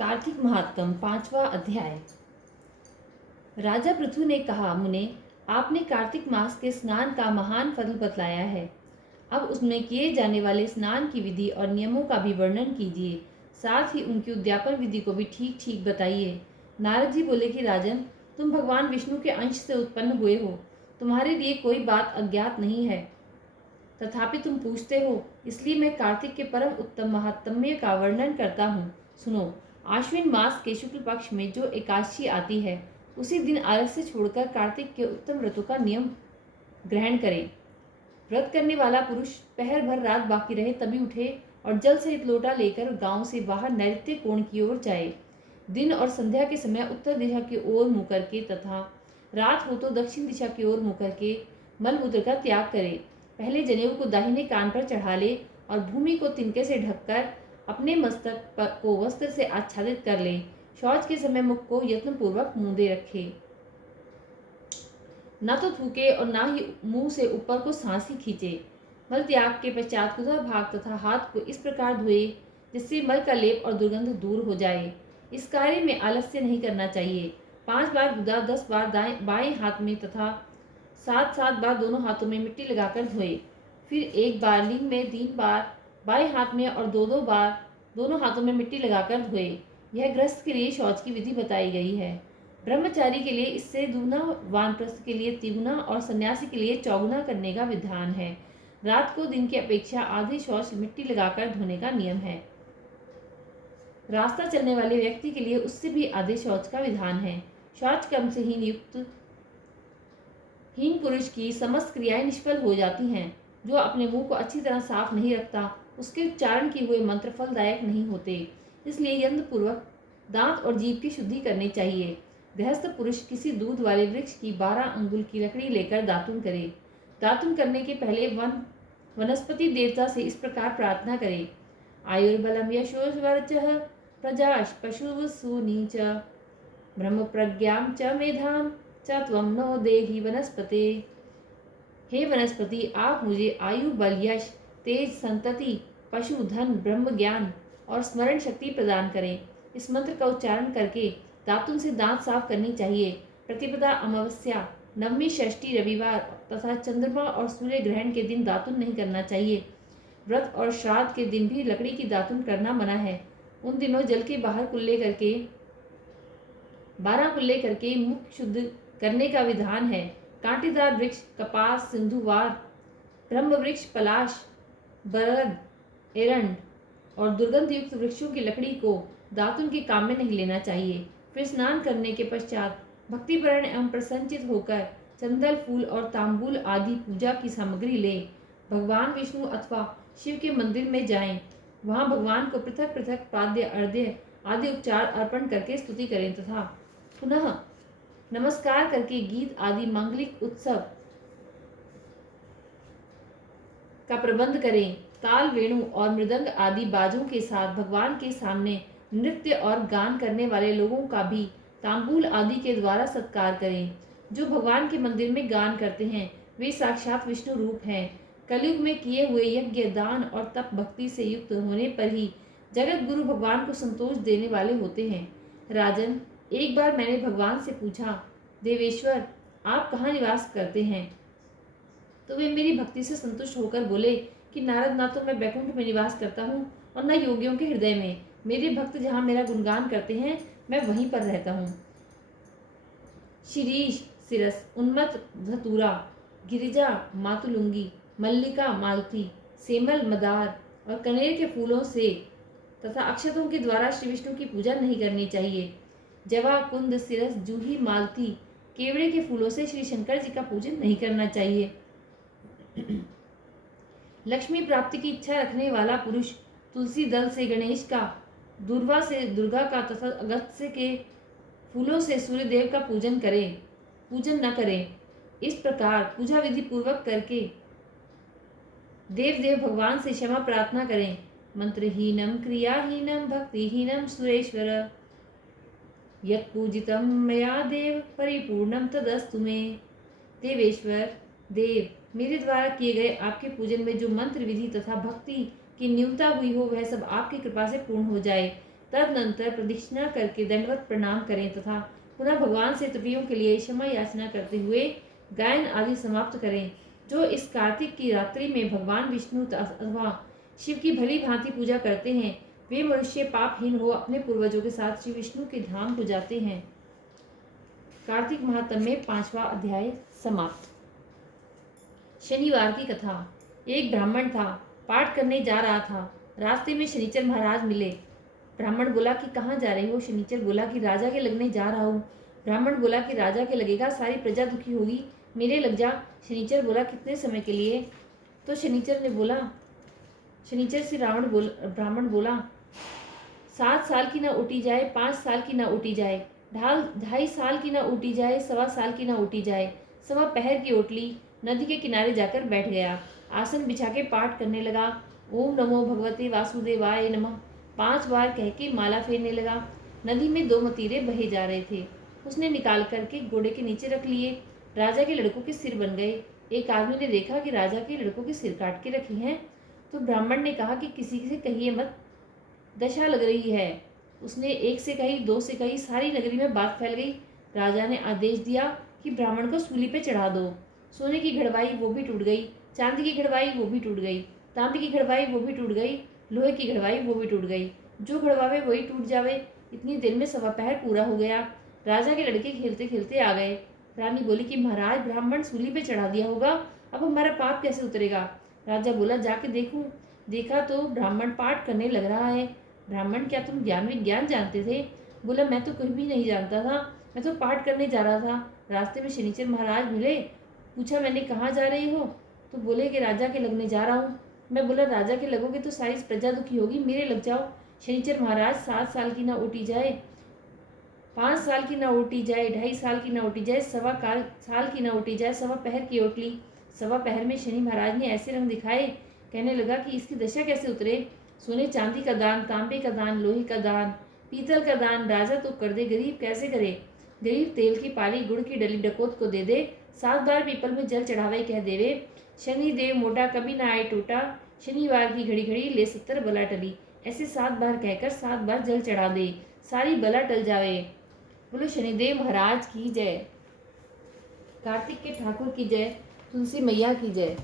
कार्तिक महात्म 5वां अध्याय। राजा पृथु ने कहा, मुने, आपने कार्तिक मास के स्नान का महान फल बतलाया है। अब उसमें किए जाने वाले स्नान की विधि और नियमों का भी वर्णन कीजिए, साथ ही उनकी उद्यापन विधि को भी ठीक ठीक बताइए। नारद जी बोले कि राजन, तुम भगवान विष्णु के अंश से उत्पन्न हुए हो, तुम्हारे लिए कोई बात अज्ञात नहीं है। तथापि तुम पूछते हो, इसलिए मैं कार्तिक के परम उत्तम महात्म्य का वर्णन करता हूँ। सुनो। आश्विन मास के शुक्ल पक्ष में जो एकादशी आती है, उसी दिन आलस्य छोड़कर कार्तिक के उत्तम व्रतों का नियम ग्रहण करें। व्रत करने वाला पुरुष पहर भर रात बाकी रहे तभी उठे और जल सहित लोटा लेकर गांव से बाहर नैऋत्य कोण की ओर जाए। दिन और संध्या के समय उत्तर दिशा की ओर मुँह करके तथा रात हो तो दक्षिण दिशा की ओर मुँह करके मलमूत्र का त्याग करे। पहले जनेऊ को दाहिने कान पर चढ़ा ले और भूमि को तिनके से ढककर अपने मस्तक को वस्त्र से आच्छादित कर ले। शौच के समय मुख को यत्नपूर्वक मूंदे रखे, न तो थूके और न ही मुंह से ऊपर को सांसी खींचे। मल त्याग के पश्चात उधर भाग तथा हाथ को इस प्रकार धोए जिससे मल का लेप और दुर्गंध दूर हो जाए। इस कार्य में आलस्य नहीं करना चाहिए। 5 बार गुदा, 10 बार बाएं हाथ में तथा 7 बार दोनों हाथों में मिट्टी लगाकर धोए। फिर एक बार लिंग में 3 बार बाएं हाथ में और 2 बार दोनों हाथों में मिट्टी लगाकर धोए। यह गृहस्थ के लिए शौच की विधि बताई गई है। ब्रह्मचारी के लिए इससे दुगुना, वानप्रस्थ के लिए तिगुना और सन्यासी के लिए चौगुना करने का विधान है। रात को दिन की अपेक्षा आधे शौच मिट्टी लगाकर धोने का नियम है। रास्ता चलने वाले व्यक्ति के लिए उससे भी आधे शौच का विधान है। शौच कर्म से हीन पुरुष की समस्त क्रियाएं निष्फल हो जाती हैं। जो अपने मुंह को अच्छी तरह साफ नहीं रखता, उसके उच्चारण किए हुए मंत्र फलदायक नहीं होते। इसलिए यत्न पूर्वक दांत और जीभ की शुद्धि करनी चाहिए। गृहस्थ पुरुष किसी दूध वाले वृक्ष की 12 अंगुल की लकड़ी लेकर दातुन करे। दातुन करने के पहले वनस्पति देवता से इस प्रकार प्रार्थना करे, आयुर्बलम यशोवर्चः प्रजाश पशुवसूनि च ब्रह्म प्रज्ञां च मेधां च त्वं नो देहि वनस्पते। हे वनस्पति, आप मुझे आयु, बल, यश, तेज, संतति, पशु, धन, ब्रह्म ज्ञान और स्मरण शक्ति प्रदान करें। इस मंत्र का उच्चारण करके दातुन से दांत साफ करनी चाहिए। प्रतिपदा, अमावस्या, नवमी, षष्ठी, रविवार तथा चंद्रमा और सूर्य ग्रहण के दिन दातुन नहीं करना चाहिए। व्रत और श्राद्ध के दिन भी लकड़ी की दातुन करना मना है। उन दिनों जल के 12 कुल्ले करके मुख शुद्ध करने का विधान है। कांटेदार वृक्ष कपास, सिंधुवार, ब्रह्म वृक्ष, पलाश, बरगद, एरंड और दुर्गंध युक्त वृक्षों की लकड़ी को दातुन के काम में नहीं लेना चाहिए। फिर स्नान करने के पश्चात भक्तिपरायण एवं प्रसन्नचित होकर चंदन, फूल और तांबूल आदि पूजा की सामग्री ले भगवान विष्णु अथवा शिव के मंदिर में जाएं। वहां भगवान को पृथक पृथक पाद्य, अर्घ्य आदि उपचार अर्पण करके स्तुति करें तथा पुनः नमस्कार करके गीत आदि मांगलिक उत्सव का प्रबंध करें। ताल, वेणु और मृदंग आदि बाजों के साथ भगवान के सामने नृत्य और गान करने वाले लोगों का भी तांबूल आदि के द्वारा सत्कार करें। जो भगवान के मंदिर में गान करते हैं वे साक्षात विष्णु रूप हैं। कलयुग में किए हुए यज्ञ, दान और तप भक्ति से युक्त होने पर ही जगत गुरु भगवान को संतोष देने वाले होते हैं। राजन, एक बार मैंने भगवान से पूछा, देवेश्वर, आप कहाँ निवास करते हैं? तो वे मेरी भक्ति से संतुष्ट होकर बोले कि नारद, ना तो मैं बैकुंठ में निवास करता हूँ और न योगियों के हृदय में। मेरे भक्त जहाँ मेरा गुणगान करते हैं मैं वहीं पर रहता हूँ। शिरीष, सिरस, उन्मत्त, धतूरा, गिरिजा, मातुलुंगी, मल्लिका, मालती, सेमल, मदार और कनेर के फूलों से तथा अक्षतों के द्वारा श्री विष्णु की पूजा नहीं करनी चाहिए। जवा, कुंद, सिरस, जूही, मालती, केवड़े के फूलों से श्री शंकर जी का पूजन नहीं करना चाहिए। लक्ष्मी प्राप्ति की इच्छा रखने वाला पुरुष तुलसी दल से गणेश का, दूर्वा से दुर्गा का तथा अगस्त्य के फूलों से सूर्य देव का पूजन न करे। इस प्रकार पूजा विधि पूर्वक करके देव भगवान से क्षमा प्रार्थना करें। मंत्रहीनम, क्रियाहीनम, भक्तिहीनम सुरेश्वर, यत्पूजितं मया देव परिपूर्णम तदस्तु मे। देवेश्वर, देव, मेरे द्वारा किए गए आपके पूजन में जो मंत्र विधि तथा भक्ति की न्यूनता हुई हो वह सब आपकी कृपा से पूर्ण हो जाए। तदनंतर प्रदक्षिणा करके दंडवत प्रणाम करें तथा पुनः भगवान से त्रुटियों के लिए क्षमा याचना करते हुए गायन आदि समाप्त करें। जो इस कार्तिक की रात्रि में भगवान विष्णु अथवा शिव की भली भांति पूजा करते हैं, वे मनुष्य पापहीन हो अपने पूर्वजों के साथ श्री विष्णु के धाम को जाते हैं। कार्तिक महात्म्य में 5वां अध्याय समाप्त। शनिवार की कथा। एक ब्राह्मण था, पाठ करने जा रहा था। रास्ते में शनिचर महाराज मिले। ब्राह्मण बोला कि कहाँ जा रहे हो? शनिचर बोला कि राजा के लगने जा रहा हूँ। ब्राह्मण बोला कि राजा के लगेगा, सारी प्रजा दुखी होगी, मेरे लग जा। शनिचर बोला कितने समय के लिए? तो शनिचर से ब्राह्मण बोला 7 साल की ना ऊटी जाए, 5 साल की ना ऊटी जाए, 2.5 साल की ना ऊटी जाए, 1.25 साल की ना ऊटी जाए। 1.25 पहर की ओटली नदी के किनारे जाकर बैठ गया। आसन बिछा के पाठ करने लगा। ओम नमो भगवते वासुदेवाय नमः 5 बार कह के माला फेरने लगा। नदी में 2 मतीरे बहे जा रहे थे। उसने निकाल करके घोड़े के नीचे रख लिए। राजा के लड़कों के सिर बन गए। एक आदमी ने देखा कि राजा के लड़कों के सिर काट के रखे हैं, तो ब्राह्मण ने कहा कि किसी से कहिए मत, दशा लग रही है। उसने 1 से कही, 2 से कही, सारी नगरी में बात फैल गई। राजा ने आदेश दिया कि ब्राह्मण को सूली पे चढ़ा दो। सोने की घड़वाई वो भी टूट गई, चांदी की घड़वाई वो भी टूट गई, तांबे की घड़वाई वो भी टूट गई, लोहे की घड़वाई वो भी टूट गई। जो घड़वावे वही टूट जावे। इतनी देर में 1.25 पहर पूरा हो गया। राजा के लड़के खेलते खेलते आ गए। रानी बोली कि महाराज, ब्राह्मण सूली पे चढ़ा दिया होगा, अब हमारा पाप कैसे उतरेगा? राजा बोला जाके देखूं। देखा तो ब्राह्मण पाठ करने लग रहा है। ब्राह्मण, क्या तुम ज्ञान विज्ञान जानते थे? बोला मैं तो कुछ भी नहीं जानता था, मैं तो पाठ करने जा रहा था। रास्ते में शनिचर महाराज मिले। पूछा मैंने कहाँ जा रही हो? तो बोले कि राजा के लगने जा रहा हूँ। मैं बोला राजा के लगोगे तो सारी प्रजा दुखी होगी, मेरे लग जाओ। शनिचर महाराज 7 साल की ना ऊटी जाए, 5 साल की ना ऊटी जाए, 2.5 साल की ना ऊटी जाए, 1.25 साल की ना ऊटी जाए, 1.25 पहर की ओटली। 1.25 पहर में शनि महाराज ने ऐसे रंग दिखाए, कहने लगा कि इसकी दशा कैसे उतरे। सोने चांदी का दान, तांबे का दान, लोहे का दान, पीतल का दान राजा तो कर दे, गरीब कैसे करे? गरीब तेल की पाली, गुड़ की डली डकोत को दे दे। 7 बार पीपल में जल चढ़ावे कह देवे। शनि देव मोटा कभी ना आए टूटा, शनिवार की घड़ी घड़ी ले 70 बला टली। ऐसे 7 बार कहकर 7 बार जल चढ़ा दे, सारी बला टल जावे। बोलो शनिदेव महाराज की जय। कार्तिक के ठाकुर की जय। तुलसी मैया की जय।